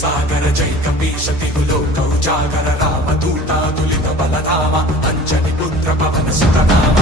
सागर जय कपीश तिहुलोक उजागर रामदूतातुलित बलधामा अंजनी पुत्र पवन सुत नाम